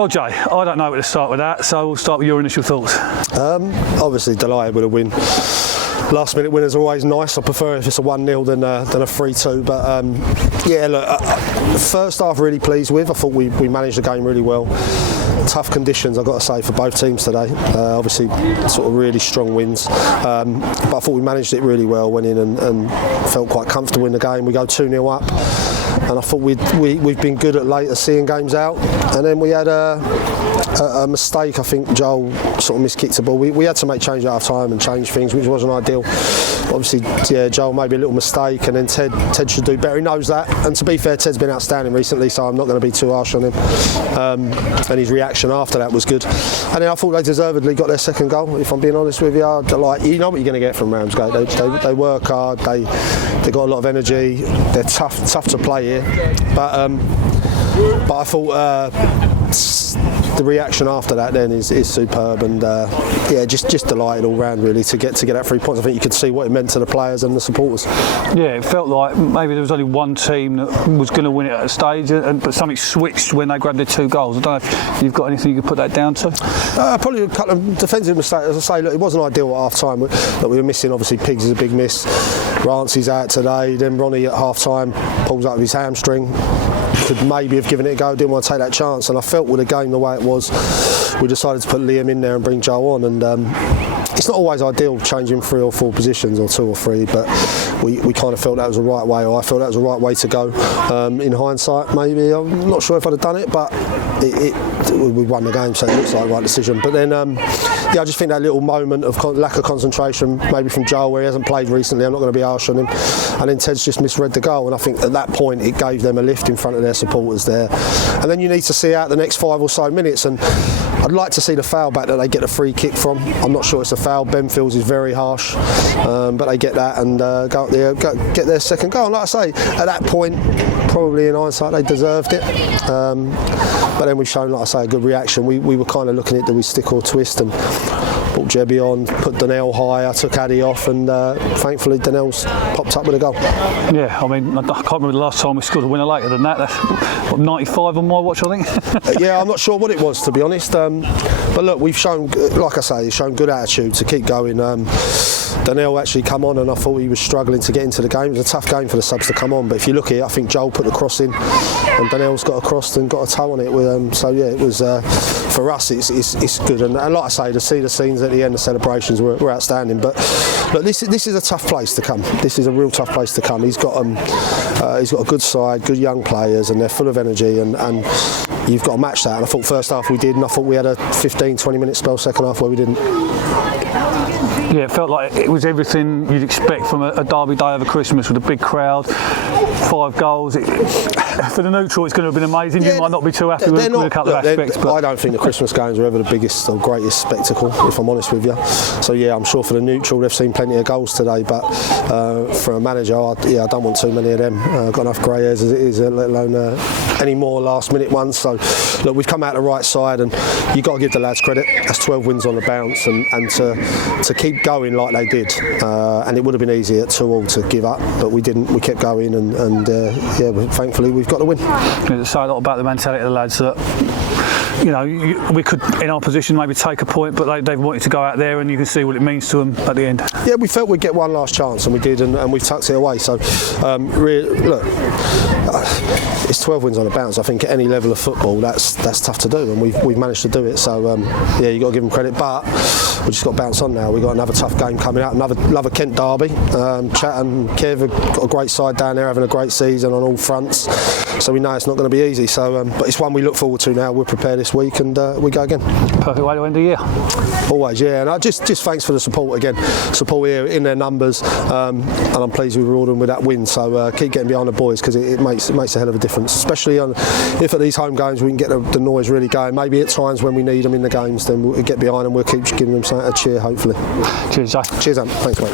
Well, Jay, I don't know where to start with that, so we'll start with your initial thoughts. Obviously delighted with a win. Last minute winners are always nice. I prefer if it's a 1-0 than a 3-2. But yeah, look, first half really pleased with. I thought we managed the game really well. Tough conditions, I've got to say, for both teams today. Obviously, sort of really strong wins. But I thought we managed it really well. Went in and felt quite comfortable in the game. We go 2-0 up, and I thought we've been good at later seeing games out. And then we had a mistake. I think Joel sort of miskicked the ball. We had to make change at half time and change things, which wasn't ideal. Obviously, yeah, Joel made a little mistake, and then Ted should do better. He knows that. And to be fair, Ted's been outstanding recently, so I'm not going to be too harsh on him. And his reaction after that was good. And then I thought they deservedly got their second goal, if I'm being honest with you. Like, you know what you're going to get from Ramsgate. They work hard, they got a lot of energy, they're tough to play here. But I thought the reaction after that then is superb, and yeah, just delighted all round really to get that 3 points. I think you could see what it meant to the players and the supporters. Yeah, it felt like maybe there was only one team that was going to win it at a stage, but something switched when they grabbed their 2 goals. I don't know if you've got anything you could put that down to. Probably a couple of defensive mistakes. As I say, look, it wasn't ideal at half time. That we were missing, obviously, Pigs is a big miss. Rancy's out today. Then Ronnie at half time pulls up his hamstring. Could maybe have given it a go, didn't want to take that chance, and I felt with the game the way it was, we decided to put Liam in there and bring Joe on, and it's not always ideal changing 3 or 4 positions, or 2 or 3, but we kind of felt that was the right way, or I felt that was the right way to go. In hindsight, maybe, I'm not sure if I'd have done it, but we won the game, so it looks like the right decision. But then, yeah, I just think that little moment of lack of concentration, maybe from Joel, where he hasn't played recently, I'm not going to be harsh on him, and then Ted's just misread the goal, and I think at that point it gave them a lift in front of their supporters there. And then you need to see out the next 5 or so minutes, and I'd like to see the foul back that they get a free kick from. I'm not sure it's a foul. Ben Fields is very harsh, but they get that and go up there, get their second goal. And like I say, at that point, probably in hindsight, they deserved it. But then we've shown, like I say, a good reaction. We were kind of looking at, do we stick or twist, and brought Jebby on, put Donell higher, took Addy off, and thankfully Donell's popped up with a goal. Yeah, I mean, I can't remember the last time we scored a winner later than that. That's what, 95 on my watch, I think. Yeah, I'm not sure what it was, to be honest. But look, we've shown, like I say, shown good attitude to keep going. Donell actually come on, and I thought he was struggling to get into the game. It was a tough game for the subs to come on, but if you look at it, I think Joel put the cross in, and Donell's got a cross and got a toe on it. So yeah, it was for us. It's good, and like I say, to see the scenes at the end, the celebrations were outstanding. But look, this is a tough place to come. This is a real tough place to come. He's got a good side, good young players, and they're full of energy, and you've got to match that. And I thought first half we did, and I thought we had a 15-20 minute spell second half where we didn't. Yeah, it felt like it was everything you'd expect from a derby day over Christmas, with a big crowd, 5 goals. For the neutral, it's going to have been amazing. Yeah, you might not be too happy with a couple of aspects. But I don't think the Christmas games are ever the biggest or greatest spectacle, if I'm honest with you. So yeah, I'm sure for the neutral they've seen plenty of goals today, but for a manager, I don't want too many of them. I've got enough grey hairs as it is, let alone any more last-minute ones. So look, we've come out the right side, and you've got to give the lads credit. That's 12 wins on the bounce, and to keep going like they did, and it would have been easy at 2-2 to give up, but we didn't. We kept going, and yeah, thankfully we've got the win. It says a lot about the mentality of the lads that, you know, we could in our position maybe take a point, but they've wanted to go out there, and you can see what it means to them at the end. Yeah, we felt we'd get one last chance, and we did, and we've tucked it away. So look, it's 12 wins on a bounce. I think at any level of football, that's tough to do, and we've managed to do it. So yeah, you got to give them credit, but we just got to bounce on now. We've got another tough game coming out, another Kent derby. Chat and Kev have got a great side down there, having a great season on all fronts. So we know it's not going to be easy. So, but it's one we look forward to now. We're prepared this week, and we go again. Perfect way to end the year. Always, yeah. And I just thanks for the support again. Support here in their numbers, and I'm pleased we rewarded them with that win. So keep getting behind the boys, because it makes a hell of a difference, especially if at these home games we can get the noise really going. Maybe at times when we need them in the games, then we'll get behind them. We'll keep giving them a cheer, hopefully. Cheers, Jay. Cheers, Ant. Thanks, mate.